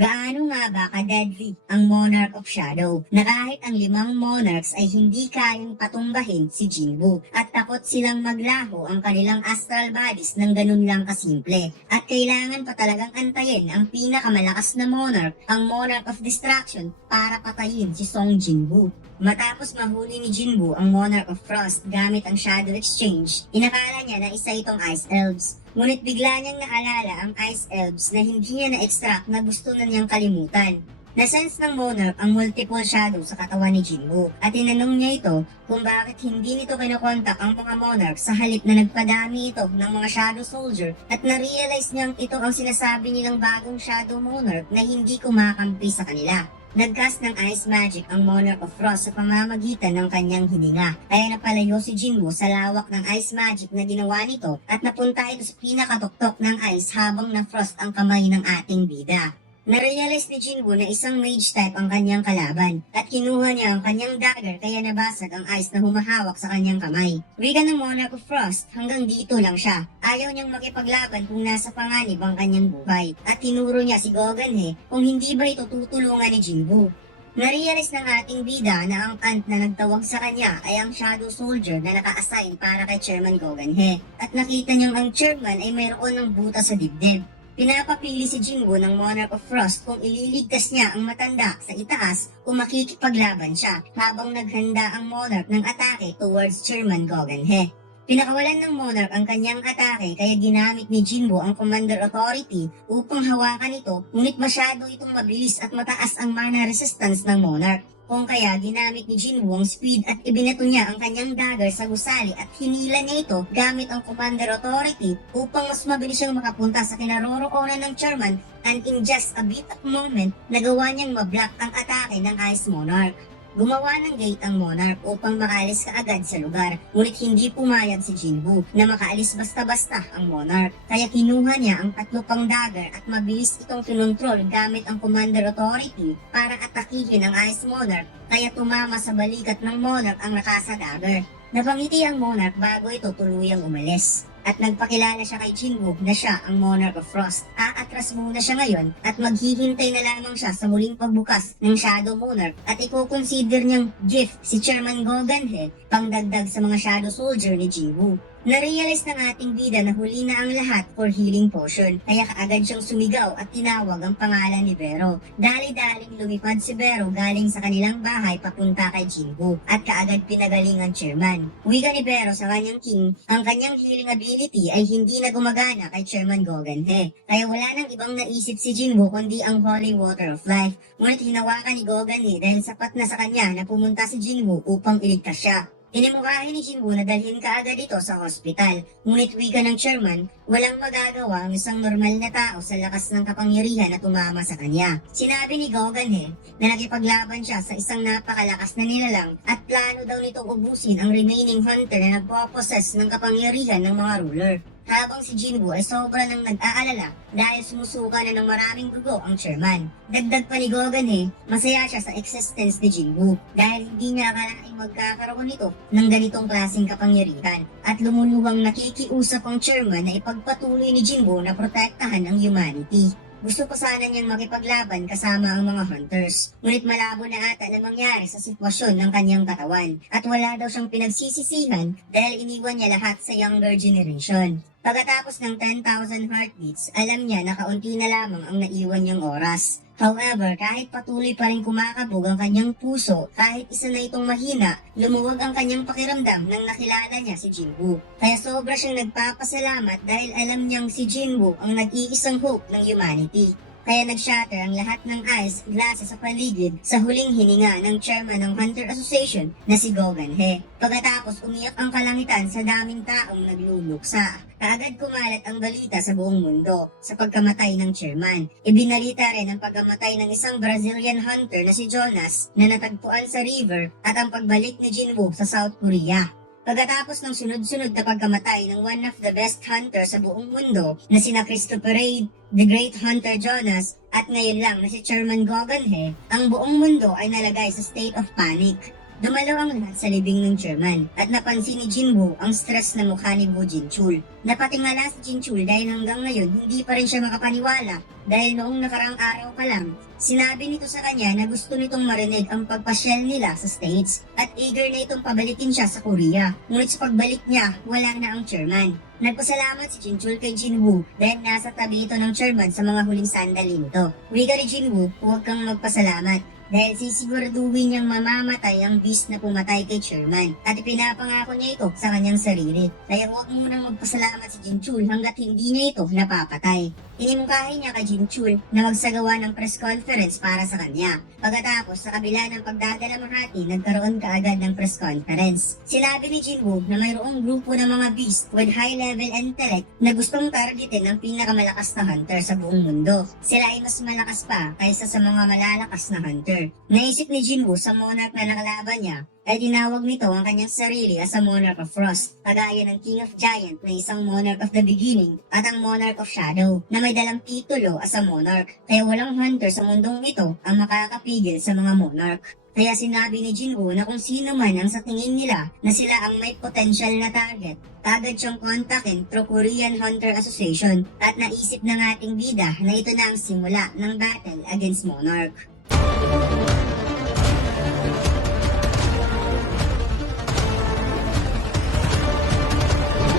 Gaano nga ba ka-deadly ang Monarch of Shadow na kahit ang 5 monarchs ay hindi kayang patumbahin si Jinwoo at takot silang maglaho ang kanilang astral bodies ng ganun lang kasimple at kailangan pa talagang antayin ang pinakamalakas na monarch, ang Monarch of Destruction para patayin si Song Jinwoo. Matapos mahuli ni Jinwoo ang Monarch of Frost gamit ang Shadow Exchange, inakala niya na isa itong Ice Elves. Ngunit bigla niyang naalala ang Ice Elves na hindi niya na-extract na gusto na niyang kalimutan. Nasense ng Monarch ang multiple shadow sa katawan ni Jinwoo at tinanong niya ito kung bakit hindi nito kinokontak ang mga Monarch sa halip na nagpadami ito ng mga Shadow Soldier at na-realize niyang ito ang sinasabi nilang bagong Shadow Monarch na hindi kumakampi sa kanila. Nagcast ng Ice Magic ang Monarch of Frost sa pamamagitan ng kanyang hininga. Kaya napalayo si Jinwoo sa lawak ng Ice Magic na ginawa nito at napunta ito sa pinakatuktok ng ice habang na-frost ang kamay ng ating bida. Narealize ni Jinwoo na isang mage type ang kanyang kalaban at kinuha niya ang kanyang dagger kaya nabasag ang ice na humahawak sa kanyang kamay. Wika ng Monarch of Frost, hanggang dito lang siya. Ayaw niyang makipaglaban kung nasa panganib ang kanyang buhay at tinuro niya si Gogenhe kung hindi ba ito tutulungan ni Jinwoo. Narealize ng ating bida na ang ant na nagtawag sa kanya ay ang Shadow Soldier na naka-assign para kay Chairman Gogenhe at nakita niyang ang chairman ay mayroon ng buta sa dibdib. Pinapapili si Jinwoo ng Monarch of Frost kung ililigtas niya ang matanda sa itaas o makikipaglaban siya habang naghanda ang Monarch ng atake towards Chairman Gogenhe. Pinakawalan ng Monarch ang kanyang atake kaya ginamit ni Jinwoo ang Commander Authority upang hawakan ito ngunit masyado itong mabilis at mataas ang mana resistance ng Monarch. Kung kaya ginamit ni Jinwoo ang speed at ibinato niya ang kanyang dagger sa gusali at hinila niya ito gamit ang Commander Authority upang mas mabilis siyang makapunta sa kinaroroonan ng chairman and in just a bit of moment, nagawa niyang mablock ang atake ng Ice Monarch. Gumawa ng gate ang Monarch upang makaalis kaagad sa lugar, ngunit hindi pumayag si Jinwoo na makaalis basta-basta ang Monarch. Kaya kinuha niya ang 3 pang dagger at mabilis itong kinontrol gamit ang Commander Authority para atakihin ang Ice Monarch, kaya tumama sa balikat ng Monarch ang nakasa dagger. Napangiti ang Monarch bago ito tuluyang umalis. At nagpakilala siya kay Jinwoo na siya ang Monarch of Frost. Aatras muna siya ngayon at maghihintay na lamang siya sa muling pagbukas ng Shadow Monarch at iko-consider niyang gift si Chairman Gogenhe pangdagdag sa mga Shadow Soldier ni Jinwoo. Narealize ng ating bida na huli na ang lahat for healing potion, kaya kaagad siyang sumigaw at tinawag ang pangalan ni Bero. Dali-daling lumipad si Bero galing sa kanilang bahay papunta kay Jinwoo at kaagad pinagaling ang chairman. Wika ni Bero sa kanyang king, ang kanyang healing ability ay hindi na gumagana kay Chairman Gogenhe, kaya wala nang ibang naisip si Jinwoo kundi ang Holy Water of Life. Ngunit hinawakan ni Gogenhe dahil sapat na sa kanya na pumunta si Jinwoo upang iligtas siya. Inimukahin ni Jinwoo na dalhin kaagad ito sa hospital, ngunit wika ng chairman, walang magagawa ang isang normal na tao sa lakas ng kapangyarihan na tumama sa kanya. Sinabi ni Gogenhe na nakipaglaban siya sa isang napakalakas na nilalang at plano daw nitong ubusin ang remaining hunter na nagpo-possess ng kapangyarihan ng mga ruler. Habang si Jinwoo ay sobra nang nag-aalala dahil sumusuka na ng maraming dugo ang chairman. Dagdag pa ni Gogenhe, masaya siya sa existence ni Jinwoo dahil hindi niya akalaing magkakaroon nito ng ganitong klaseng kapangyarihan at lumuluwang nakikiusap ang chairman na ipagpatuloy ni Jinwoo na protektahan ang humanity. Gusto pa sana niyang makipaglaban kasama ang mga hunters. Ngunit malabo na ata na mangyari sa sitwasyon ng kanyang katawan at wala daw siyang pinagsisisihan dahil iniwan niya lahat sa younger generation. Pagkatapos ng 10,000 heartbeats, alam niya na kaunti na lamang ang naiwan niyang oras. However, kahit patuloy pa rin kumakabog ang kanyang puso, kahit isa na itong mahina, lumuwag ang kanyang pakiramdam nang nakilala niya si Jinwoo. Kaya sobra siyang nagpapasalamat dahil alam niyang si Jinwoo ang nag-iisang hope ng humanity. Kaya nag-shatter ang lahat ng ice glasses sa paligid sa huling hininga ng chairman ng Hunter Association na si Gogenhe. Pagkatapos umiyak ang kalangitan sa daming taong nagluluksa. Kaagad kumalat ang balita sa buong mundo sa pagkamatay ng chairman. Ibinalita rin ang pagkamatay ng isang Brazilian hunter na si Jonas na natagpuan sa river at ang pagbalik ni Jinwoo sa South Korea. Pagkatapos ng sunod-sunod na pagkamatay ng one of the best hunters sa buong mundo na sina Christopher Reid, The Great Hunter Jonas at ngayon lang na si Chairman Gogenhe, ang buong mundo ay nalagay sa state of panic. Dumalaw ang lahat sa libing ng chairman at napansin ni Jinwoo ang stress na mukha ni Bu Jinchul. Napatingala si Jinchul dahil hanggang ngayon hindi pa rin siya makapaniwala dahil noong nakaraang araw pa lang, sinabi nito sa kanya na gusto nitong marinig ang pagpasyal nila sa States at eager na itong pabalikin siya sa Korea. Ngunit sa pagbalik niya, wala na ang chairman. Nagpasalamat si Jinchul kay Jinwoo dahil nasa tabi ito ng chairman sa mga huling sandali nito. Wika ni Jinwoo, huwag kang magpasalamat dahil sisiguraduhin niyang mamamatay ang beast na pumatay kay chairman at ipinapangako niya ito sa kanyang sarili. Kaya huwag munang magpasalamat si Jinchul hanggat hindi niya ito napapatay. Inimungkahi niya kay Jinchul na magsagawa ng press conference para sa kanya. Pagkatapos, sa kabila ng pagdadalamhati, nagkaroon kaagad ng press conference. Sinabi ni Jinwoo na mayroong grupo ng mga beast with high level intellect na gustong targetin ang pinakamalakas na hunter sa buong mundo. Sila ay mas malakas pa kaysa sa mga malalakas na hunter. Naisip ni Jinwoo sa monarch na nakalaban niya ay tinawag nito ang kanyang sarili as a Monarch of Frost, kagaya ng King of Giant na isang Monarch of the Beginning at ang Monarch of Shadow na may dalang titulo as a Monarch. Kaya walang hunter sa mundong ito ang makakapigil sa mga Monarch. Kaya sinabi ni Jinwoo na kung sino man ang sa tingin nila na sila ang may potential na target, agad siyang kontakin through Korean Hunter Association at naisip ng ating bida na ito na ang simula ng battle against Monarch.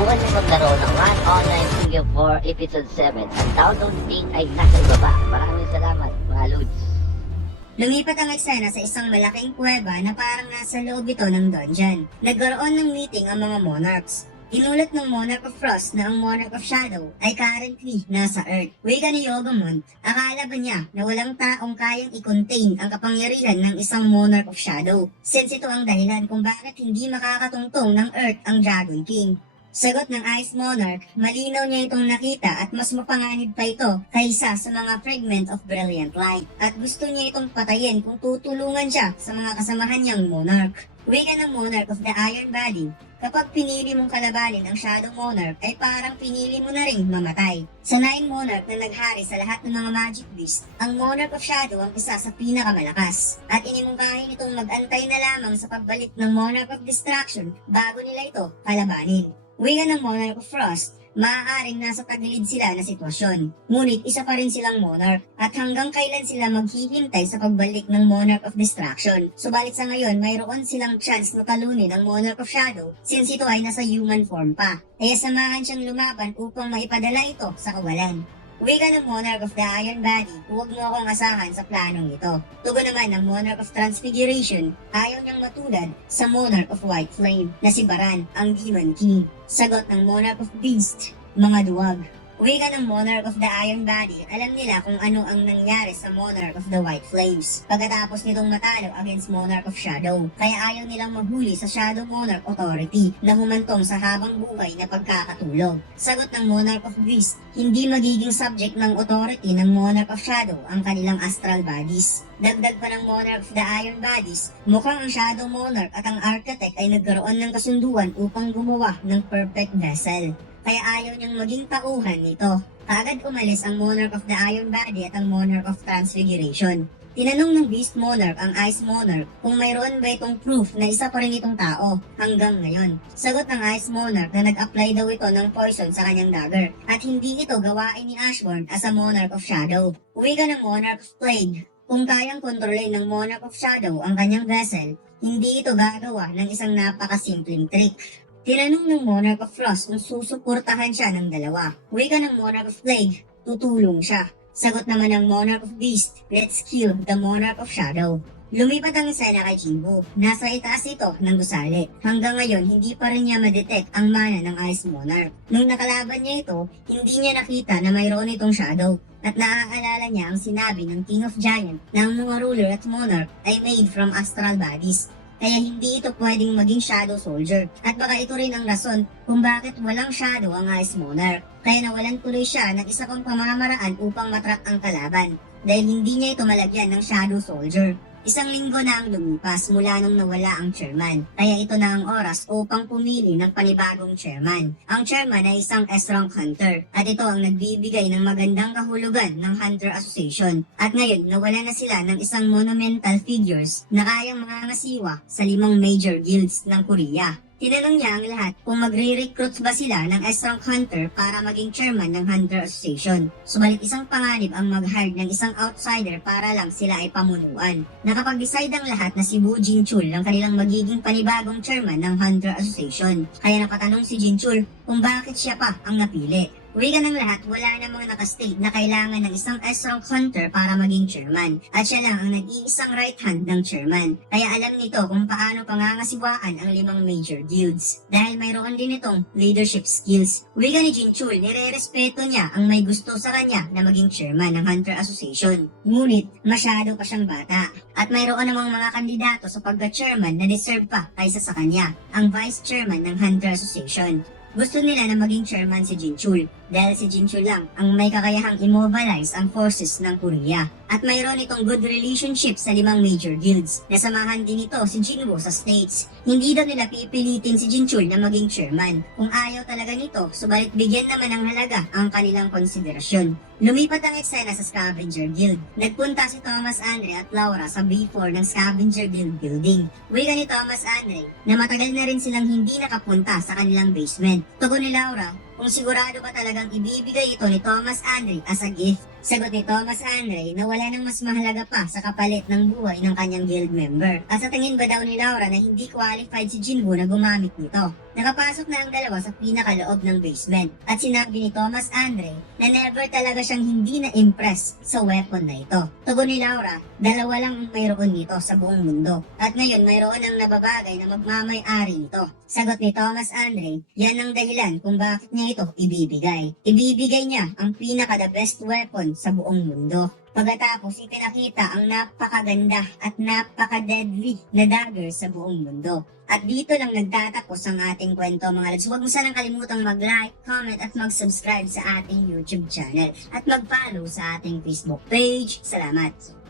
Subukan niyo maglaro ng One Online Single 4 Episode 7. Ang download link ay nasa ibaba. Maraming salamat, mga Lods. Lumipat ang eksena sa isang malaking kuweba na parang nasa loob ito ng dungeon. Nagkaroon ng meeting ang mga monarchs. Inulat ng Monarch of Frost na ang Monarch of Shadow ay currently nasa Earth. Wika ni Yogamon, akala ba niya na walang taong kayang i-contain ang kapangyarihan ng isang Monarch of Shadow? Since ito ang dahilan kung bakit hindi makakatungtong ng Earth ang Dragon King. Sagot ng Ice Monarch, malinaw niya itong nakita at mas mapanganib pa ito kaysa sa mga fragment of brilliant light. At gusto niya itong patayin kung tutulungan siya sa mga kasamahan niyang Monarch. Wika ng Monarch of the Iron Body, kapag pinili mong kalabanin ang Shadow Monarch ay parang pinili mo na ring mamatay. Sa Nine Monarch na naghari sa lahat ng mga Magic Beast, ang Monarch of Shadow ang isa sa pinakamalakas. At inimungkahin itong mag-antay na lamang sa pagbalik ng Monarch of Destruction bago nila ito kalabanin. Wika ng Monarch of Frost, maaaring nasa tagilid sila na sitwasyon. Ngunit isa pa rin silang Monarch at hanggang kailan sila maghihintay sa pagbalik ng Monarch of Destruction. Subalit sa ngayon, mayroon silang chance na talunin ang Monarch of Shadow since ito ay nasa human form pa. Kaya samahan siyang lumaban upang maipadala ito sa kawalan. Wika ng Monarch of the Iron Body, huwag mo akong asahan sa planong ito. Tugon naman ng Monarch of Transfiguration, ayaw niyang matulad sa Monarch of White Flame na si Baran, ang Demon King. Sagot ng Monarch of Beast, mga duwag. Wika ng Monarch of the Iron Body, alam nila kung ano ang nangyari sa Monarch of the White Flames pagkatapos nitong matalo against Monarch of Shadow. Kaya ayaw nilang mahuli sa Shadow Monarch Authority na humantong sa habang buhay na pagkakatulog. Sagot ng Monarch of Beast, hindi magiging subject ng authority ng Monarch of Shadow ang kanilang astral bodies. Dagdag pa ng Monarch of the Iron Bodies, mukhang ang Shadow Monarch at ang Architect ay nagkaroon ng kasunduan upang gumawa ng perfect vessel. Kaya ayaw niyang maging tauhan nito. Kaagad umalis ang Monarch of the Iron Body at ang Monarch of Transfiguration. Tinanong ng Beast Monarch ang Ice Monarch kung mayroon ba itong proof na isa pa rin itong tao hanggang ngayon. Sagot ng Ice Monarch na nag-apply daw ito ng poison sa kanyang dagger at hindi ito gawain ni Ashburn as a Monarch of Shadow. Wika ng Monarch of Plague, kung kayang kontrolin ng Monarch of Shadow ang kanyang vessel, hindi ito gagawa ng isang napakasimpleng trick. Tinanong ng Monarch of Frost kung susuportahan siya ng dalawa. Wika ng Monarch of Plague, tutulong siya. Sagot naman ng Monarch of Beast, let's kill the Monarch of Shadow. Lumipat ang eksena kay Jinwoo. Nasa itaas ito ng gusali. Hanggang ngayon, hindi pa rin niya madetect ang mana ng Ice Monarch. Nung nakalaban niya ito, hindi niya nakita na mayroon itong Shadow. At naaalala niya ang sinabi ng King of Giant na ang mga ruler at monarch ay made from astral bodies. Kaya hindi ito pwedeng maging Shadow Soldier. At baka ito rin ang rason kung bakit walang Shadow ang Ice Monarch. Kaya nawalan tuloy siya ng isa pang pamamaraan upang matrap ang kalaban. Dahil hindi niya ito malagyan ng Shadow Soldier. Isang linggo na ang lumipas mula nung nawala ang chairman, kaya ito na ang oras upang pumili ng panibagong chairman. Ang chairman ay isang S-rank hunter at ito ang nagbibigay ng magandang kahulugan ng Hunter Association. At ngayon, nawala na sila ng isang monumental figures na kayang mangangasiwa sa 5 major guilds ng Korea. Tinanong niya ang lahat kung magre-recruit ba sila ng S-rank hunter para maging chairman ng Hunter Association. Subalit isang panganib ang mag-hire ng isang outsider para lang sila ay pamunuan. Nakapag-decide ang lahat na si Woo Jin-chul ang kanilang magiging panibagong chairman ng Hunter Association. Kaya napatanong si Jin-chul kung bakit siya pa ang napili. Wika ng lahat, wala namang nakastate na kailangan ng isang S-rank hunter para maging chairman. At siya lang ang nag-iisang right hand ng chairman. Kaya alam nito kung paano pangangasiwaan ang 5 major guilds. Dahil mayroon din itong leadership skills. Wika ni Jin-chul, nire-respeto niya ang may gusto sa kanya na maging chairman ng Hunter Association. Ngunit, masyado pa siyang bata. At mayroon namang mga kandidato sa pagka-chairman na deserve pa kaysa sa kanya, ang vice chairman ng Hunter Association. Gusto nila na maging chairman si Jin-chul dahil si Jin-chul lang ang may kakayahang immobilize ang forces ng Korea. At mayroon itong good relationship sa 5 major guilds. Nasamahan din ito si Jinwoo sa States. Hindi daw nila pipilitin si Jin-chul na maging chairman. Kung ayaw talaga nito, subalit bigyan naman ng halaga ang kanilang konsiderasyon. Lumipat ang eksena sa Scavenger Guild. Nagpunta si Thomas Andre at Laura sa B4 ng Scavenger Guild building. Wika ni Thomas Andre na matagal na rin silang hindi nakapunta sa kanilang basement. Tugon ni Laura kung sigurado ba talagang ibibigay ito ni Thomas Andre as a gift. Sagot ni Thomas Andre na wala nang mas mahalaga pa sa kapalit ng buhay ng kanyang guild member. At sa tingin ba daw ni Laura na hindi qualified si Jinwoo na gumamit nito. Nakapasok na ang dalawa sa pinakaloob ng basement at sinabi ni Thomas Andre na never talaga siyang hindi na-impress sa weapon na ito. Tugon ni Laura, dalawa lang ang mayroon nito sa buong mundo at ngayon mayroon ang nababagay na magmamay-ari nito. Sagot ni Thomas Andre, yan ang dahilan kung bakit niya ito ibibigay. Ibibigay niya ang pinaka-the best weapon sa buong mundo. Pagkatapos ipinakita ang napakaganda at napaka-deadly na dagger sa buong mundo. At dito lang nagtatapos ang ating kwento mga lads. Huwag mo sanang kalimutang mag-like, comment at mag-subscribe sa ating YouTube channel at mag-follow sa ating Facebook page. Salamat!